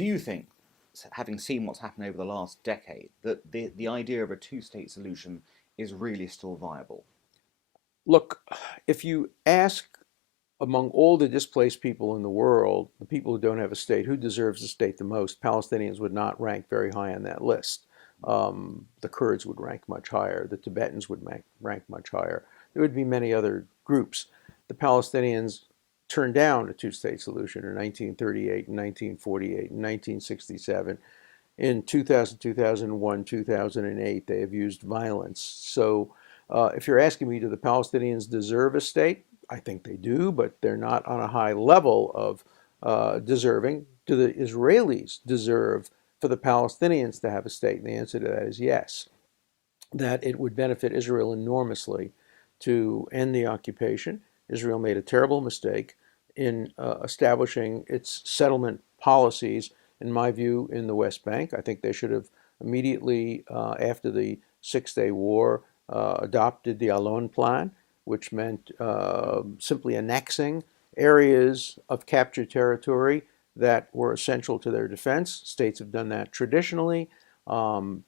Do you think, having seen what's happened over the last decade, that the idea of a two-state solution is really still viable? Look, if you ask among all the displaced people in the world, the people who don't have a state, who deserves a state the most, Palestinians would not rank very high on that list. The Kurds would rank much higher. The Tibetans would rank much higher. There would be many other groups. The Palestinians turned down a two-state solution in 1938, in 1948, in 1967. In 2000, 2001, 2008, they have used violence. So if you're asking me, do the Palestinians deserve a state? I think they do, but they're not on a high level of deserving. Do the Israelis deserve for the Palestinians to have a state? And the answer to that is yes, that it would benefit Israel enormously to end the occupation. Israel made a terrible mistake in establishing its settlement policies, in my view, in the West Bank. I think they should have immediately, after the Six-Day War, adopted the Alon Plan, which meant simply annexing areas of captured territory that were essential to their defense. States have done that traditionally,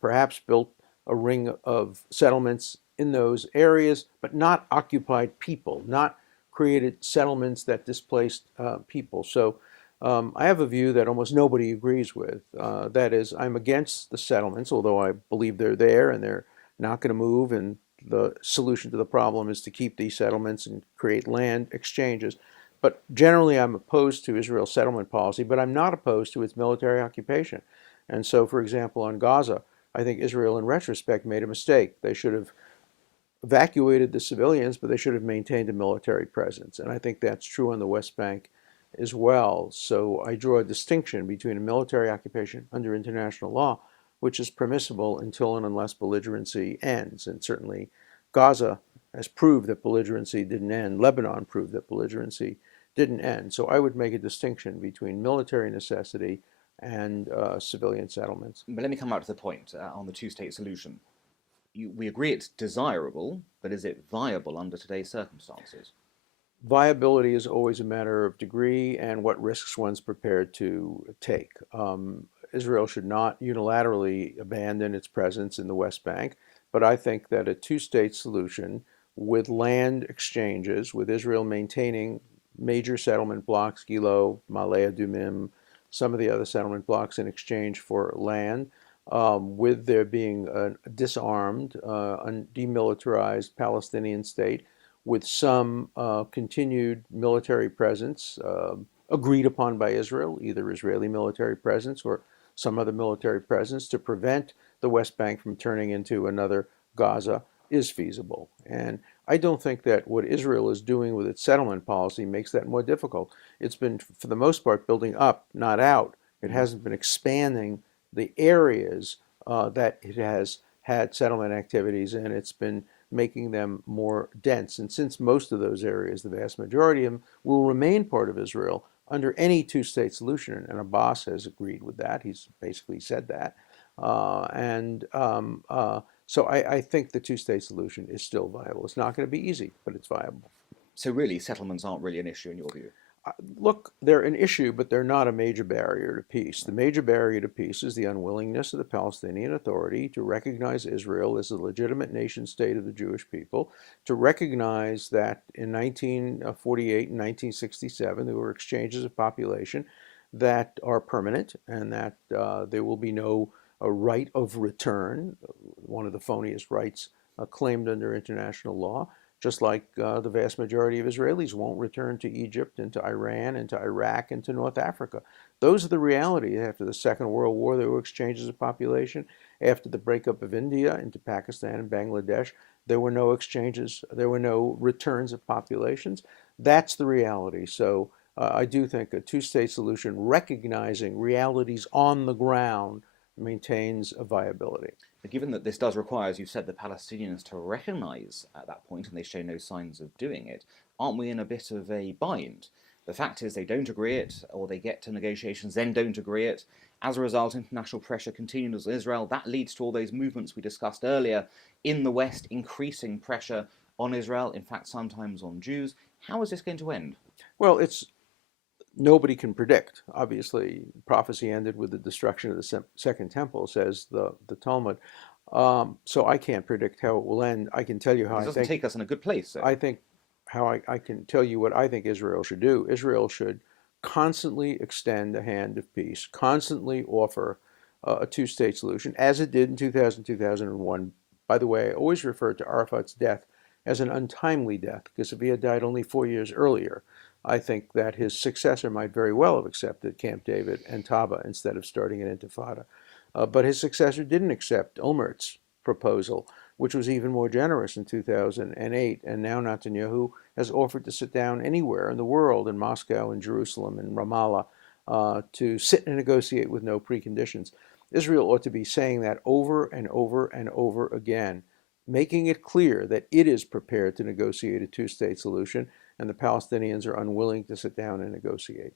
perhaps built a ring of settlements in those areas, but not occupied people, not created settlements that displaced people. So I have a view that almost nobody agrees with. That is, I'm against the settlements, although I believe they're there and they're not going to move, and the solution to the problem is to keep these settlements and create land exchanges. But generally, I'm opposed to Israel's settlement policy, but I'm not opposed to its military occupation. And so, for example, on Gaza, I think Israel, in retrospect, made a mistake. They should have evacuated the civilians, but they should have maintained a military presence. And I think that's true on the West Bank as well. So I draw a distinction between a military occupation under international law, which is permissible until and unless belligerency ends. And certainly Gaza has proved that belligerency didn't end. Lebanon proved that belligerency didn't end. So I would make a distinction between military necessity and civilian settlements. But let me come back to the point on the two-state solution. We agree it's desirable, but is it viable under today's circumstances? Viability is always a matter of degree and what risks one's prepared to take. Israel should not unilaterally abandon its presence in the West Bank, but I think that a two-state solution with land exchanges, with Israel maintaining major settlement blocks, Gilo, Malaya Dumim, some of the other settlement blocks in exchange for land, with there being a disarmed, demilitarized Palestinian state with some continued military presence agreed upon by Israel, either Israeli military presence or some other military presence to prevent the West Bank from turning into another Gaza is feasible. And I don't think that what Israel is doing with its settlement policy makes that more difficult. It's been, for the most part, building up, not out. It hasn't been expanding the areas that it has had settlement activities in. It's been making them more dense. And since most of those areas, the vast majority of them, will remain part of Israel under any two-state solution, and Abbas has agreed with that. He's basically said that. So I think the two-state solution is still viable. It's not going to be easy, but it's viable. So really, settlements aren't really an issue in your view? Look, they're an issue, but they're not a major barrier to peace. The major barrier to peace is the unwillingness of the Palestinian Authority to recognize Israel as a legitimate nation state of the Jewish people, to recognize that in 1948 and 1967 there were exchanges of population that are permanent and that there will be no right of return, one of the phoniest rights claimed under international law. Just like the vast majority of Israelis won't return to Egypt and to Iran and to Iraq and to North Africa. Those are the reality. After the Second World War, there were exchanges of population. After the breakup of India into Pakistan and Bangladesh, there were no exchanges. There were no returns of populations. That's the reality. So I do think a two-state solution, recognizing realities on the ground, maintains a viability. But given that this does require, as you said, the Palestinians to recognise at that point, and they show no signs of doing it, aren't we in a bit of a bind? The fact is they don't agree it, or they get to negotiations, then don't agree it. As a result, international pressure continues on Israel. That leads to all those movements we discussed earlier in the West, increasing pressure on Israel, in fact, sometimes on Jews. How is this going to end? Well, it's nobody can predict. Obviously, prophecy ended with the destruction of the Second Temple, says the Talmud. So I can't predict how it will end. I can tell you how But it I doesn't think. take us in a good place, though. I think how I can tell you what I think Israel should do. Israel should constantly extend a hand of peace, constantly offer a two-state solution, as it did in 2000, 2001. By the way, I always refer to Arafat's death as an untimely death, because if he had died only 4 years earlier, I think that his successor might very well have accepted Camp David and Taba instead of starting an intifada. But his successor didn't accept Olmert's proposal, which was even more generous in 2008. And now Netanyahu has offered to sit down anywhere in the world, in Moscow, in Jerusalem, in Ramallah, to sit and negotiate with no preconditions. Israel ought to be saying that over and over and over again, making it clear that it is prepared to negotiate a two-state solution, and the Palestinians are unwilling to sit down and negotiate.